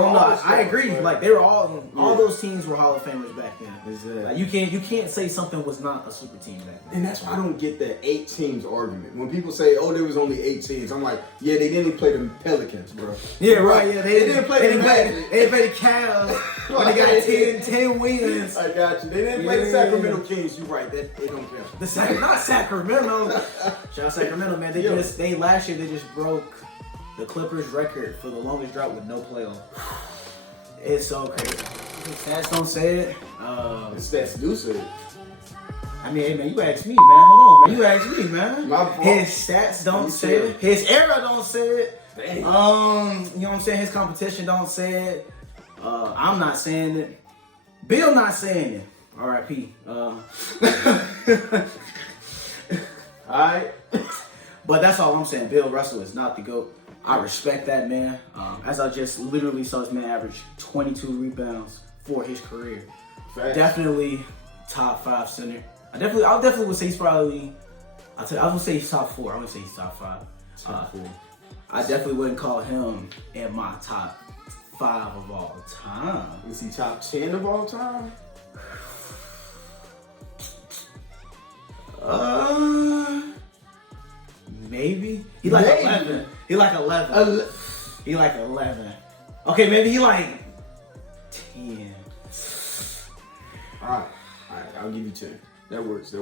don't know. I agree. Right? Like they were all those teams were Hall of Famers back then. Exactly. Like, you can't say something was not a super team back then. And that's why I don't get the 8 teams argument. When people say, "Oh, there was only 8 teams," I'm like, "Yeah, they didn't play the Pelicans, bro." Yeah, right. Yeah, they didn't play the Magic. They didn't play the Cavs. When they got 10 wins. I got you. They didn't play the Sacramento Kings. You're right. That they don't count. Not Sacramento. Shout out Sacramento, man. Last year they just broke the Clippers record for the longest drought with no playoff. It's so crazy. Stats don't say it. The stats do say it. I mean, hey, man, you asked me, man. Hold on, man. You asked me, man. My fault. His stats don't say it. His era don't say it. Dang. You know what I'm saying? His competition don't say it. I'm not saying it. Bill not saying it. R.I.P. Alright. But that's all I'm saying. Bill Russell is not the GOAT. I respect that, man. As I just literally saw this man average 22 rebounds for his career. Facts. Definitely top 5 center. I definitely would say he's probably. I would say he's top 4. I wouldn't say he's top 5. Top 4. I definitely wouldn't call him in my top 5 of all time. Is he top 10 of all time? Maybe. He like 11. He like 11. He like 11. Okay, maybe he like 10. Alright, I'll give you 10. That works.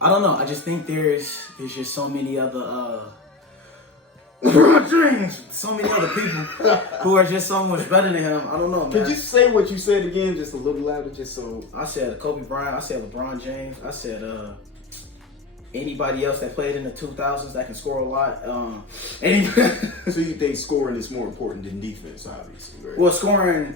I don't know. I just think there's just so many other so many other people who are just so much better than him. I don't know, man. Could you say what you said again, just a little louder, just so? I said Kobe Bryant. I said LeBron James. I said anybody else that played in the 2000s that can score a lot. So you think scoring is more important than defense, obviously, right? Well, scoring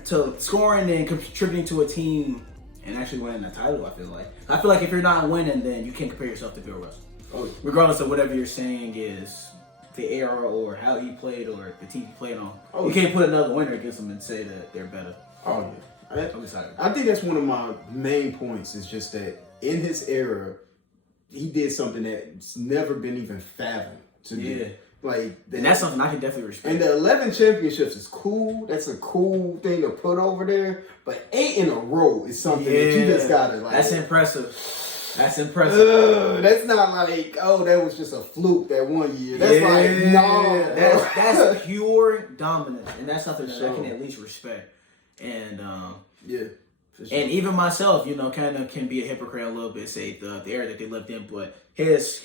and contributing to a team and actually winning a title. I feel like if you're not winning, then you can't compare yourself to Bill Russell. Oh, regardless of whatever you're saying is the era or how he played or the team he played on. Oh, you can't put another winner against them and say that they're better. Oh yeah. I'm excited. I think that's one of my main points is just that in his era, he did something that's never been even fathomed to do. Like, and that's something I can definitely respect. And the 11 championships is cool. That's a cool thing to put over there. But 8 in a row is something that you just gotta like. That's impressive. That's impressive. That's not like, oh, that was just a fluke that one year. That's like, no. That's pure dominance. And that's something that I can at least respect. And yeah. Sure. And even myself, kind of can be a hypocrite a little bit, say the era that they lived in, but his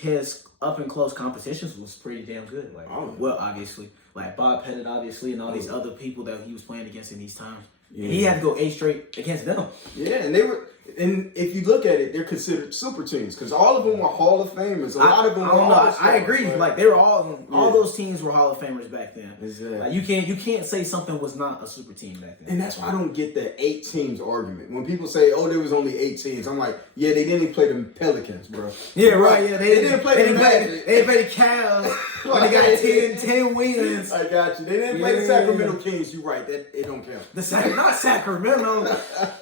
up and close competitions was pretty damn good. Like, well, obviously, like Bob Pettit, obviously, and all these other people that he was playing against in these times. Yeah. He had to go 8 straight against them. Yeah, and they were. And if you look at it, they're considered super teams because all of them were Hall of Famers. A lot of them were. I agree. Like they were all those teams were Hall of Famers back then. Exactly. Like you can't say something was not a super team back then. And that's why I don't get the 8 teams argument. When people say, "Oh, there was only 8 teams," I'm like, "Yeah, they didn't play the Pelicans, bro." Yeah, right. Yeah, they didn't play the Magic. They didn't play the Cavs. When they got 10 wins. I got you. They didn't play the Sacramento Kings. You're right. That it don't count. Not Sacramento.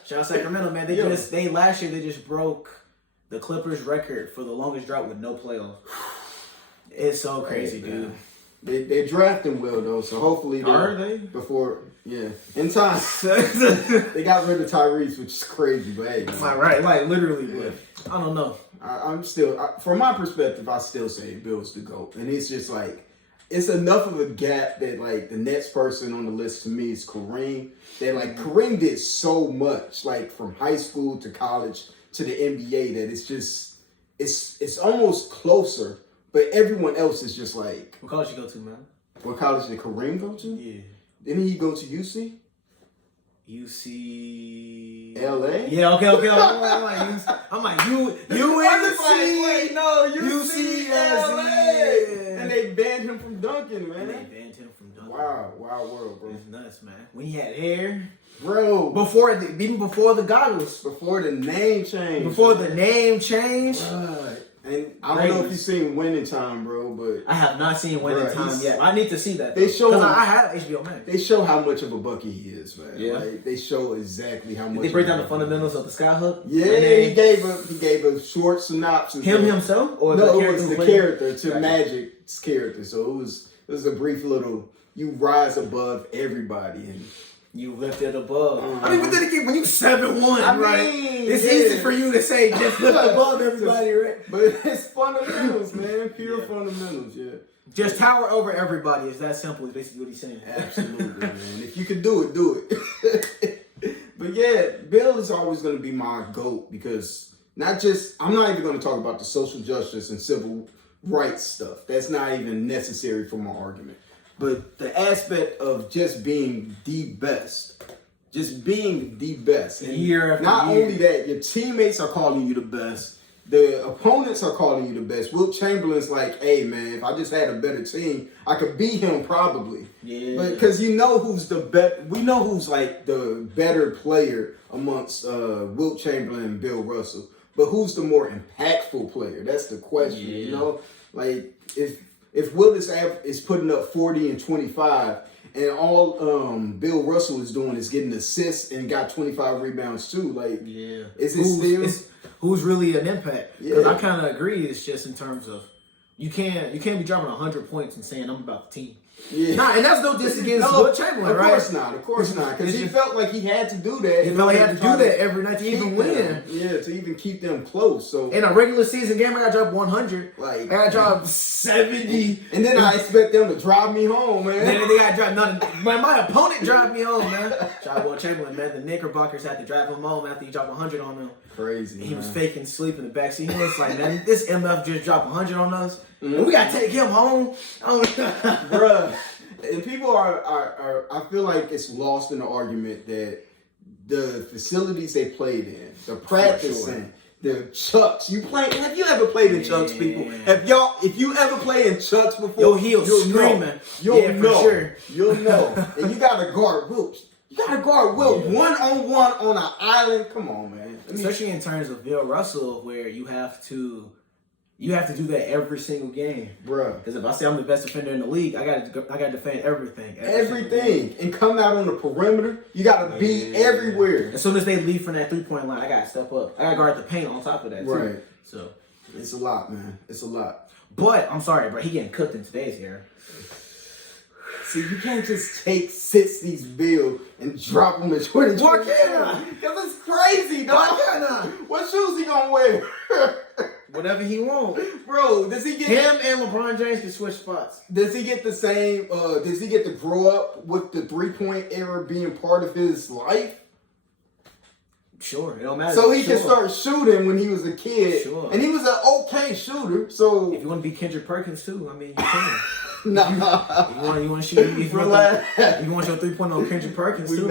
Shout out Sacramento, man. Last year they just broke the Clippers record for the longest drought with no playoff. It's so crazy, dude. They're drafting well though, so hopefully in time. They got rid of Tyrese, which is crazy, but hey, like literally. Yeah. But I don't know. I'm still, from my perspective, I still say Bill's the GOAT, and it's just like it's enough of a gap that like the next person on the list to me is Kareem. That like Kareem did so much, like from high school to college to the NBA, that it's just it's almost closer. But everyone else is just like. What college you go to, man? What college did Kareem go to? Yeah. Didn't he go to UC? UC. LA? Yeah. Okay. I'm like UNC. Wait, no, UC LA. And they banned him from dunking, man. Wow, world, bro. It's nuts, man. When he had hair, bro. Even before the goggles, before the name change. Right. And I don't know if you've seen Winning Time, bro, but I have not seen Winning Time yet. I need to see that. They show because I have HBO Max. They show how much of a bucket he is, man. Yeah. Like, they show exactly how much. Did they break down the fundamentals of the skyhook? Yeah, he gave a short synopsis. Him himself, or no, it was the character to Magic's character. So it was a brief little you rise above everybody and you lifted above. I mean, but then again, when you 7-1, right? mean, It's easy for you to say just lift above everybody, right? But it's fundamentals, man. Pure fundamentals, yeah. Just tower over everybody. It's that simple. Is basically what he's saying. Absolutely, man. If you can do it, do it. But yeah, Bill is always going to be my GOAT because I'm not even going to talk about the social justice and civil rights stuff. That's not even necessary for my argument. But the aspect of just being the best. And Year after not year. only that, your teammates are calling you the best. The opponents are calling you the best. Wilt Chamberlain's like, hey, man, if I just had a better team, I could beat him probably. Yeah. But because you know who's we know who's like the better player amongst Wilt Chamberlain and Bill Russell. But who's the more impactful player? That's the question. Yeah. You know, like if Wilt is putting up 40 and 25, and all Bill Russell is doing is getting assists and got 25 rebounds too. Like, yeah, is it still? Who's really an impact? Because Yeah. I kind of agree. It's just in terms of you can't be dropping 100 points and saying I'm about the team. Yeah. Nah, and that's no diss against Wilt Chamberlain, right? Of course not. Because he felt like he had to do that. He felt like he had to do that every night to even win. Yeah, to even keep them close. So in a regular season game, I got to drop 100. Like, I got to drop 70. And then I expect them to drive me home, man. Then they got to drive nothing. My opponent drive me home, man. Shout Wilt Chamberlain, man. The Knickerbockers had to drive him home after he dropped 100 on them. Crazy. He was faking sleep in the backseat. He was like, man, this MF just dropped 100 on us. We got to take him home. Bruh. And people are I feel like it's lost in the argument that the facilities they played in, the practicing, the Chucks. Have you ever played in Chucks, people? If you ever played in Chucks before, your heels screaming. You'll know. For sure. You'll know. And you gotta guard Wilt. You gotta guard Wilt 1-on-1 on an island. Come on, man. Especially in terms of Bill Russell, where you have to do that every single game, bruh. Because if I say I'm the best defender in the league, I gotta defend everything. Everything, and come out on the perimeter. You gotta be everywhere. As soon as they leave from that 3-point line, I gotta step up. I gotta guard the paint on top of that too. Right. So it's a lot, man. It's a lot. But I'm sorry, bro. He getting cooked in today's era. See, you can't just take 60's bill and drop him at 20. Why can't I? Because it's crazy, dog. Why can't I? What shoes he gonna wear? Whatever he wants. Bro, does he get him and LeBron James can switch spots? Does he get the same does he get to grow up with the 3-point era being part of his life? Sure, it don't matter. So he can start shooting when he was a kid. Sure. And he was an okay shooter. So if you want to be Kendrick Perkins too, I mean you can. Nah. You want to shoot? If you want your 3-point on Kendrick Perkins we too.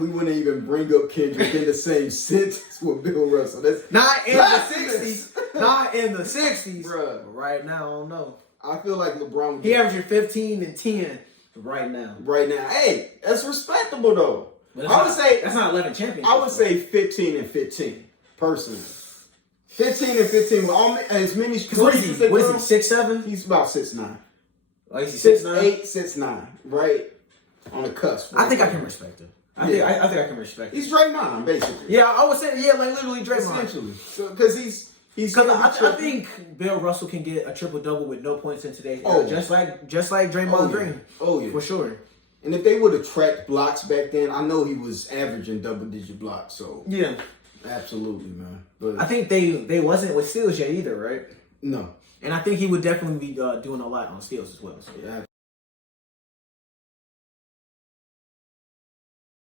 We wouldn't even bring up Kendrick in the same sentence with Bill Russell. That's not in the 60s. Not in the 60s. Bruh. But right now, I don't know. I feel like LeBron. He averaging 15 and 10 right now. Right now, hey, that's respectable though. I would say that's not 11 championships. I would say 15 and 15 personally. 15 and 15 with all as many. What is he? 6'7"? He's about 6'9". Oh, is he 6'9"? 6'9", right on the cusp. Right? I think I can respect him. I think I can respect him. He's Draymond, basically. Yeah, I would say like literally Draymond. Essentially, because because I think Bill Russell can get a triple-double with no points in today's era, just like Draymond Green. Oh yeah, for sure. And if they would have tracked blocks back then, I know he was averaging double-digit blocks. So yeah, absolutely, man. But I think they wasn't with steals yet either, right? No. And I think he would definitely be doing a lot on steals as well. So. Yeah.